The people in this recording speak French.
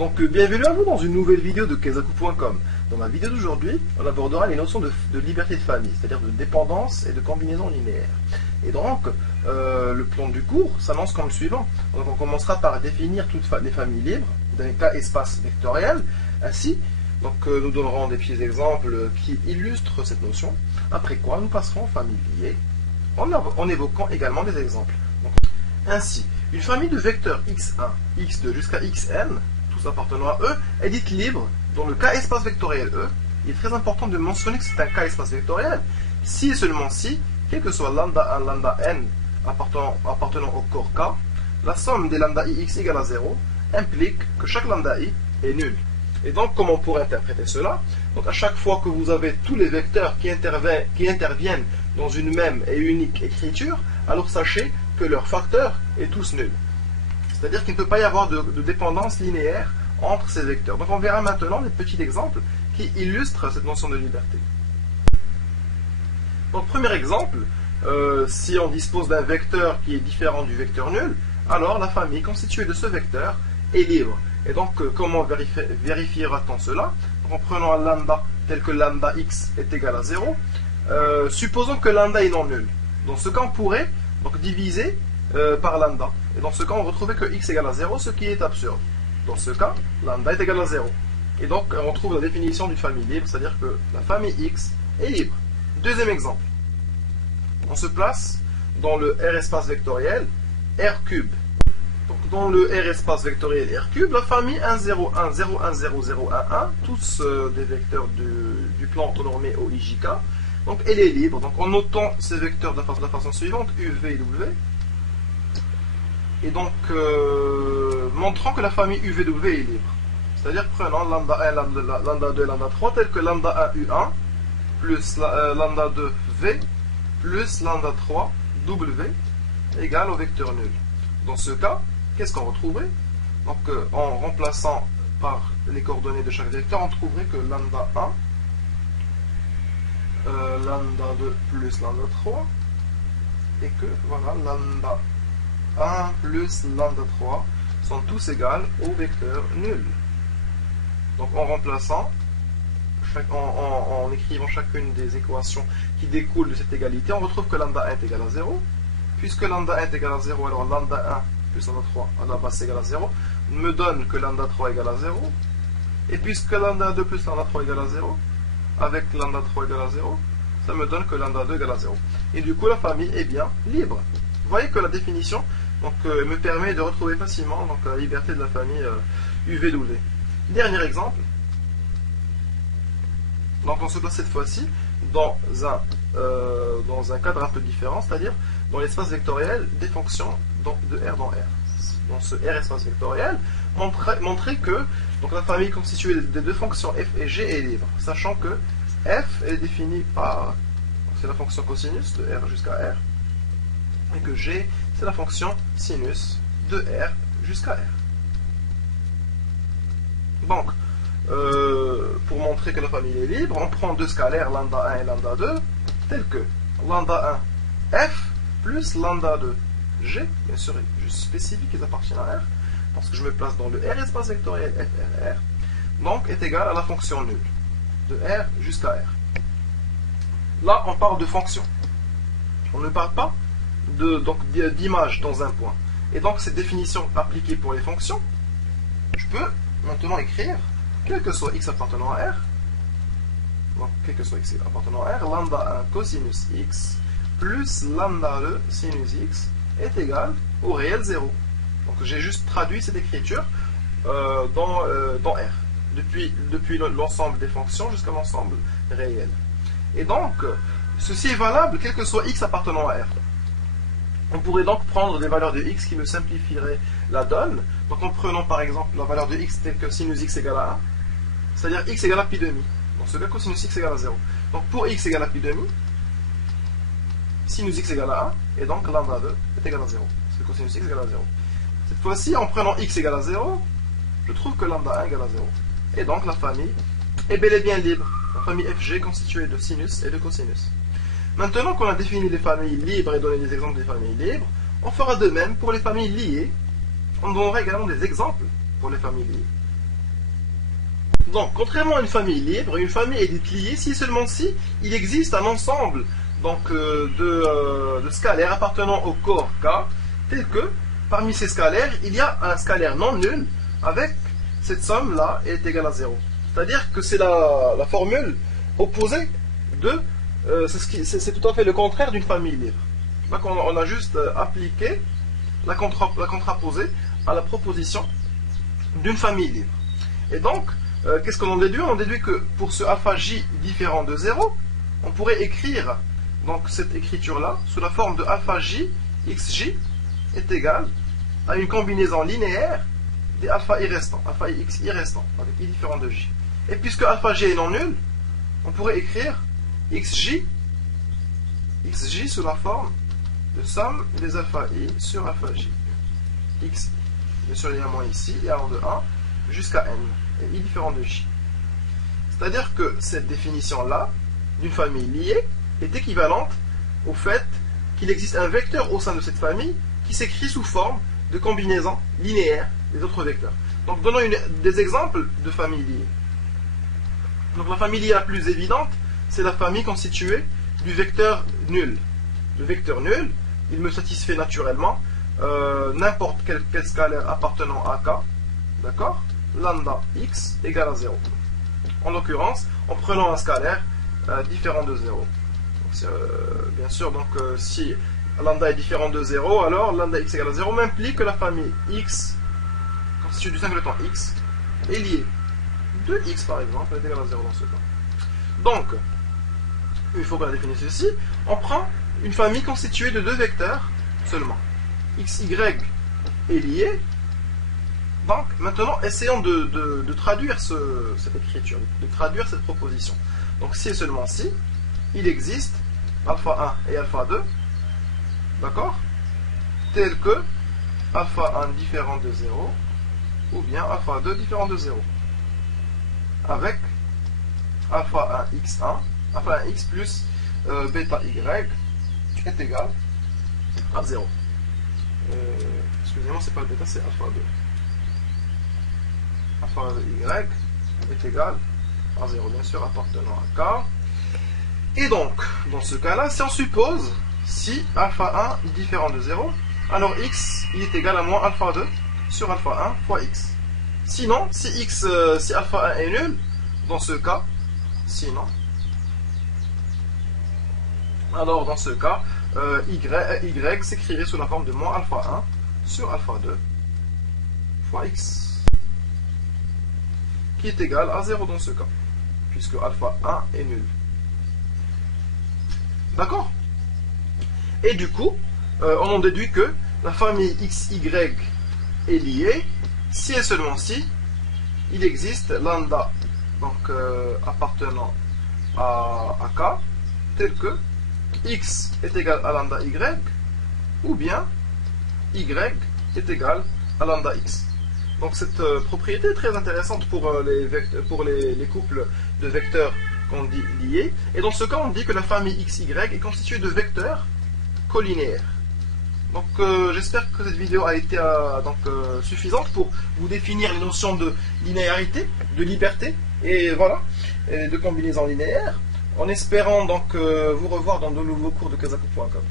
Donc bienvenue à vous dans une nouvelle vidéo de Kezaku.com. Dans la vidéo d'aujourd'hui, on abordera les notions de liberté de famille, c'est-à-dire de dépendance et de combinaison linéaire. Et donc, le plan du cours s'annonce comme suivant. Donc on commencera par définir toutes les familles libres d'un cas espace vectoriel. Ainsi, nous donnerons des petits exemples qui illustrent cette notion. Après quoi, nous passerons aux familles liées en évoquant également des exemples. Donc, ainsi, une famille de vecteurs x1, x2 jusqu'à xn, appartenant à E, est dite libre dans le cas espace vectoriel E. Il est très important de mentionner que c'est un cas espace vectoriel si et seulement si, quel que soit lambda 1, lambda n appartenant au corps K, la somme des lambda ix égale à 0 implique que chaque lambda i est nul. Et donc, comment on pourrait interpréter cela? Donc, à chaque fois que vous avez tous les vecteurs qui interviennent dans une même et unique écriture, alors sachez que leur facteur est tous nul. C'est-à-dire qu'il ne peut pas y avoir de dépendance linéaire entre ces vecteurs. Donc on verra maintenant des petits exemples qui illustrent cette notion de liberté. Donc premier exemple, si on dispose d'un vecteur qui est différent du vecteur nul, alors la famille constituée de ce vecteur est libre. Et donc comment vérifiera-t-on cela? En prenant un lambda tel que lambda x est égal à 0, supposons que lambda est non nul. Dans ce cas on pourrait donc diviser par lambda. Et dans ce cas, on retrouvait que x égale à 0, ce qui est absurde. Dans ce cas, lambda est égal à 0. Et donc, on trouve la définition d'une famille libre, c'est-à-dire que la famille x est libre. Deuxième exemple. On se place dans le R espace vectoriel R cube. Donc, dans le R espace vectoriel R cube, la famille 1, 0, 1, 0, 1, 0, 0, 1, 1, tous des vecteurs du plan orthonormé au IJK. Donc, elle est libre. Donc, en notant ces vecteurs de la façon suivante, U, V et W. Et donc, montrant que la famille UVW est libre. C'est-à-dire, prenant lambda 1, lambda 2, lambda 3, tel que lambda 1 U1, plus lambda 2 V, plus lambda 3 W, égale au vecteur nul. Dans ce cas, qu'est-ce qu'on retrouverait? Donc, en remplaçant par les coordonnées de chaque vecteur, on trouverait que lambda 1, lambda 2 plus lambda 3, et que, voilà, lambda 1 plus lambda 3 sont tous égales au vecteur nul. Donc en remplaçant, en écrivant chacune des équations qui découlent de cette égalité, on retrouve que lambda 1 est égal à 0. Puisque lambda 1 est égal à 0, alors lambda 1 plus lambda 3 à la base c'est égal à 0, me donne que lambda 3 égale à 0. Et puisque lambda 2 plus lambda 3 égale à 0, avec lambda 3 égale à 0, ça me donne que lambda 2 égale à 0. Et du coup la famille est bien libre. Vous voyez que la définition me permet de retrouver facilement la liberté de la famille UVW. Dernier exemple. Donc on se place cette fois-ci dans un cadre un peu différent, c'est-à-dire dans l'espace vectoriel des fonctions de R dans R. Dans ce R espace vectoriel, montrer que la famille constituée des deux fonctions f et g est libre, sachant que f est définie par, c'est la fonction cosinus de R jusqu'à R, et que g c'est la fonction sinus de R jusqu'à R. Donc, pour montrer que la famille est libre, on prend deux scalaires, lambda 1 et lambda 2, tels que lambda 1 f plus lambda 2 g, bien sûr, je spécifie qu'ils appartiennent à R, parce que je me place dans le R espace vectoriel FRR, donc est égal à la fonction nulle, de R jusqu'à R. Là, on parle de fonction. On ne parle pas d'image dans un point. Et donc cette définition appliquée pour les fonctions, je peux maintenant écrire, quel que soit x appartenant à R, donc quel que soit x appartenant à R, lambda 1 cosinus x plus lambda 2 sinus x est égal au réel 0. Donc j'ai juste traduit cette écriture dans R, depuis l'ensemble des fonctions jusqu'à l'ensemble réel. Et donc, ceci est valable quel que soit x appartenant à R. On pourrait donc prendre des valeurs de x qui me simplifieraient la donne. Donc en prenant par exemple la valeur de x telle que sinus x égale à 1, c'est-à-dire x égale à pi demi. Dans ce cas, cosinus x égale à 0. Donc pour x égale à pi demi, sinus x égale à 1, et donc lambda 2 est égal à 0. Parce que cosinus x égale à 0. Cette fois-ci, en prenant x égale à 0, je trouve que lambda 1 égale à 0. Et donc la famille est bel et bien libre. La famille FG constituée de sinus et de cosinus. Maintenant qu'on a défini les familles libres et donné des exemples des familles libres, on fera de même pour les familles liées. On donnera également des exemples pour les familles liées. Donc, contrairement à une famille libre, une famille est dite liée si seulement si il existe un ensemble donc, de scalaires appartenant au corps K, tel que parmi ces scalaires, il y a un scalaire non nul avec cette somme-là est égale à 0. C'est-à-dire que c'est la formule opposée de... c'est tout à fait le contraire d'une famille libre. Donc on a juste appliqué la contraposée à la proposition d'une famille libre. Et donc, qu'est-ce qu'on en déduit? On déduit que pour ce alpha j différent de 0, on pourrait écrire donc, cette écriture-là sous la forme de alpha j xj est égal à une combinaison linéaire des alpha i restants, alpha i x i restants, avec i différent de j. Et puisque alpha j est non nul, on pourrait écrire xj sous la forme de somme des alpha i sur alpha j. X, bien sûr, il y a un moins ici, et allant de 1 jusqu'à n, et i différent de j. C'est-à-dire que cette définition-là, d'une famille liée, est équivalente au fait qu'il existe un vecteur au sein de cette famille qui s'écrit sous forme de combinaison linéaire des autres vecteurs. Donc, donnons des exemples de familles liées. Donc, la famille liée la plus évidente, c'est la famille constituée du vecteur nul. Le vecteur nul, il me satisfait naturellement n'importe quel scalaire appartenant à K, d'accord, lambda x égale à 0. En l'occurrence, en prenant un scalaire différent de 0. Donc, bien sûr, donc, si lambda est différent de 0, alors lambda x égale à 0 m'implique que la famille x, constituée du singleton x, est liée. 2x par exemple est égal à 0 dans ce cas. Donc, une fois qu'on a défini ceci, on prend une famille constituée de deux vecteurs seulement. X, Y est lié. Donc, maintenant, essayons de traduire cette écriture, de traduire cette proposition. Donc, si et seulement si, il existe alpha 1 et alpha 2, d'accord, tel que alpha 1 différent de 0, ou bien alpha 2 différent de 0, avec alpha 1 x1, alpha 1 x plus bêta y est égal à 0. Excusez-moi, c'est pas le bêta, c'est alpha 2. Alpha y est égal à 0, bien sûr, appartenant à K. Et donc, dans ce cas-là, si on suppose si alpha 1 est différent de 0, alors x il est égal à moins alpha 2 sur alpha 1 fois x. Sinon, si alpha 1 est nul, dans ce cas, sinon, alors dans ce cas, y s'écrirait sous la forme de moins alpha 1 sur alpha 2 fois x, qui est égal à 0 dans ce cas, puisque alpha 1 est nul. D'accord? Et du coup, on en déduit que la famille xy est liée si et seulement si il existe lambda donc appartenant à K tel que x est égal à lambda y ou bien y est égal à lambda x. Donc cette propriété est très intéressante pour les couples de vecteurs qu'on dit liés. Et dans ce cas, on dit que la famille xy est constituée de vecteurs collinéaires. Donc j'espère que cette vidéo a été suffisante pour vous définir les notions de linéarité, de liberté et voilà, et de combinaison linéaire, en espérant donc vous revoir dans de nouveaux cours de Kazako.com.